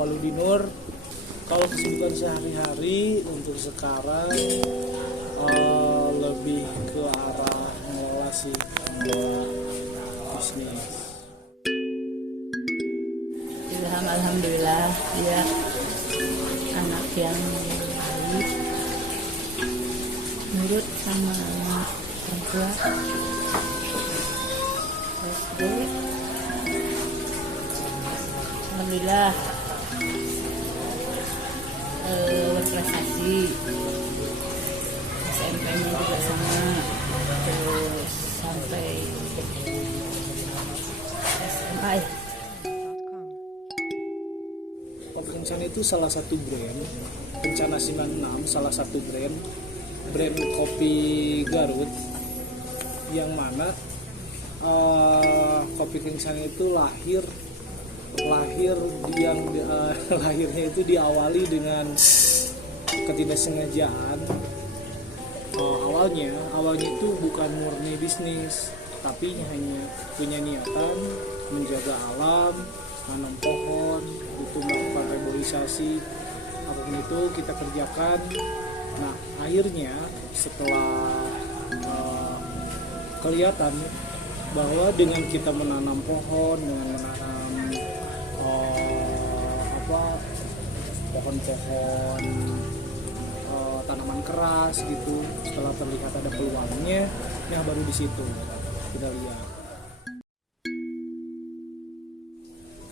Awaludinur. Kalau kesibukan sehari-hari untuk sekarang lebih ke arah mengelola bisnis. Alhamdulillah dia anak yang baik, nurut sama orang tua. SD alhamdulillah berprestasi. SMP-nya juga sama, terus sampai SMA. Kopi Kencana itu salah satu brand, Kencana 96 salah satu brand kopi Garut, yang mana Kopi Kencana itu lahirnya itu diawali dengan ketidaksengajaan. Awalnya itu bukan murni bisnis, tapi hanya punya niatan menjaga alam, tanam pohon, itu melakukan reboisasi, apapun itu kita kerjakan. Nah, akhirnya setelah kelihatan bahwa dengan kita menanam pohon, dengan menanam pohon-pohon tanaman keras gitu, setelah terlihat ada peluangnya, nah baru di situ kita lihat.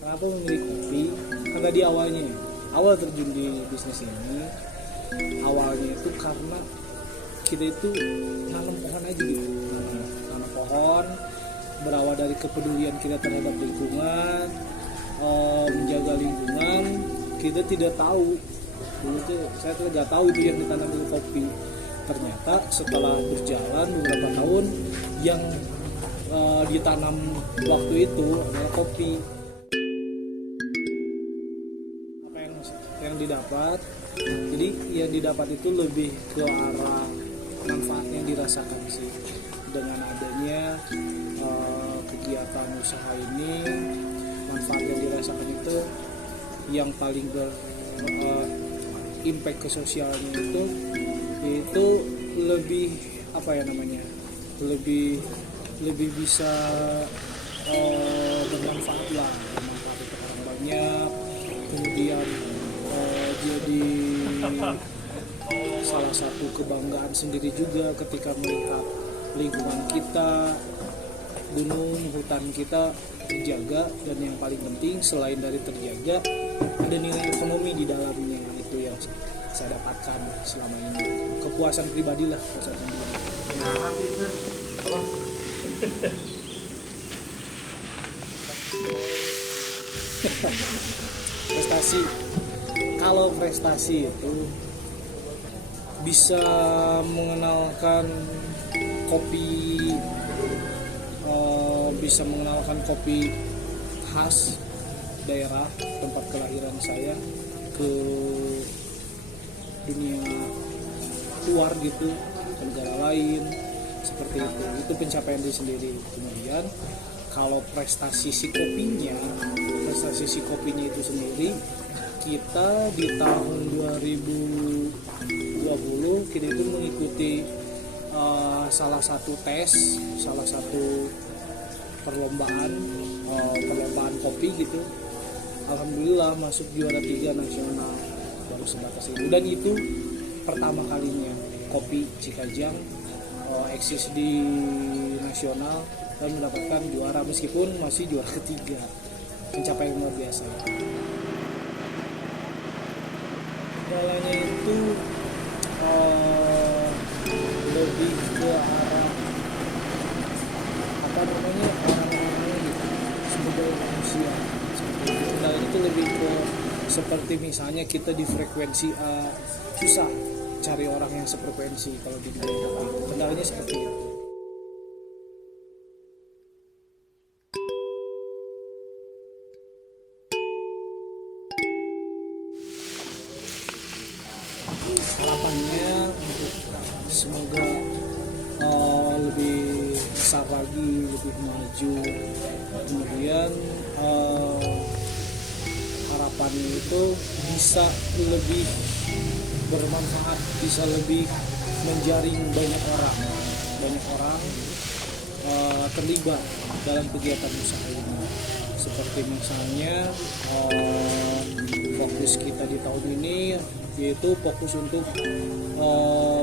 Kenapa memilih kopi? Kan tadi awal terjun di bisnis ini, awalnya itu karena kita itu nanam pohon aja gitu, nanam pohon, berawal dari kepedulian kita terhadap lingkungan, menjaga lingkungan. Kita tidak tahu dulu tuh, saya tuh nggak tahu itu yang ditanam di kopi. Ternyata setelah berjalan beberapa tahun, yang ditanam waktu itu adalah kopi. Apa yang didapat? Jadi yang didapat itu lebih ke arah manfaat yang dirasakan sih dengan adanya kegiatan usaha ini. Manfaat yang dirasakan itu yang paling impact ke sosialnya itu lebih lebih bisa bermanfaat lah, bermanfaat untuk orang banyak. Kemudian jadi salah satu kebanggaan sendiri juga ketika melihat lingkungan kita, gunung, hutan kita terjaga, dan yang paling penting selain dari terjaga, ada nilai ekonomi di dalamnya. Itu yang saya dapatkan selama ini, kepuasan pribadi lah, kepuasan sendiri. Prestasi, kalau prestasi itu bisa mengenalkan kopi, bisa mengenalkan kopi khas daerah tempat kelahiran saya ke dunia luar gitu, ke negara lain, seperti itu pencapaian diri sendiri. Kemudian kalau prestasi si kopinya itu sendiri, kita di tahun 2020 kita itu mengikuti salah satu perlombaan kopi gitu. Alhamdulillah masuk juara 3 nasional, baru sebatas itu. Dan itu pertama kalinya kopi Cikajang eksis di nasional dan mendapatkan juara, meskipun masih juara ketiga. Pencapaian luar biasa. Kendalanya itu lebih ke arah orang-orangnya gitu, sebagai manusia. Kendalanya itu lebih ke seperti misalnya kita di frekuensi A, susah cari orang yang sefrekuensi kalau di bidang kopi. Kendalanya seperti itu. Harapannya untuk semoga lebih besar lagi, lebih maju. Kemudian harapannya itu bisa lebih bermanfaat, bisa lebih menjaring banyak orang terlibat dalam kegiatan usaha ini. Seperti misalnya fokus kita di tahun ini yaitu fokus untuk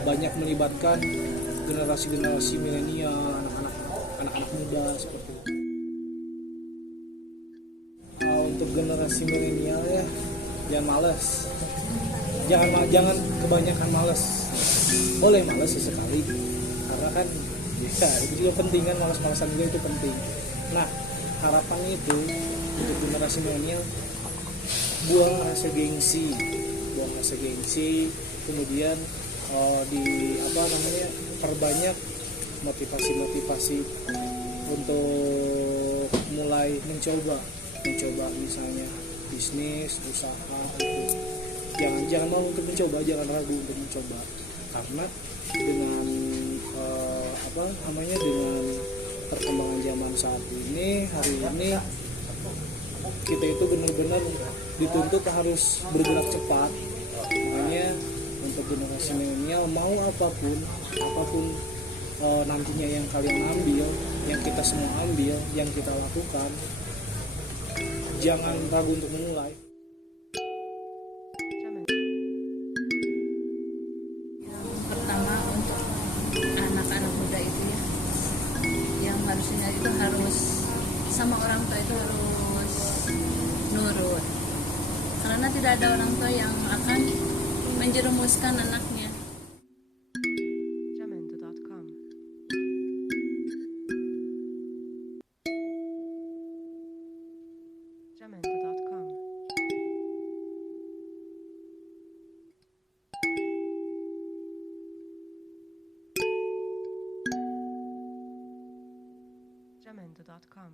banyak melibatkan generasi milenial, anak-anak muda seperti itu. Untuk generasi milenial ya, jangan malas, jangan kebanyakan malas. Boleh malas sesekali, karena kan ya itu juga penting kan, malas-malasan juga itu penting. Nah, harapannya itu untuk generasi milenial, buang rasa gengsi, kemudian perbanyak motivasi untuk mulai mencoba misalnya bisnis, usaha itu. Jangan mau untuk mencoba, jangan ragu untuk mencoba, karena dengan dengan perkembangan zaman saat ini, hari ini kita itu benar-benar dituntut harus bergerak cepat. Makanya untuk generasi milenial, mau apapun nantinya yang kalian ambil, yang kita semua ambil, yang kita lakukan, jangan ragu untuk memulai. Pertama untuk anak-anak muda itu ya, yang harusnya itu harus sama orang tua itu harus nurut, karena tidak ada orang tua yang akan menjerumuskan anaknya. Jamendo.com. Jamendo.com. Jamendo.com.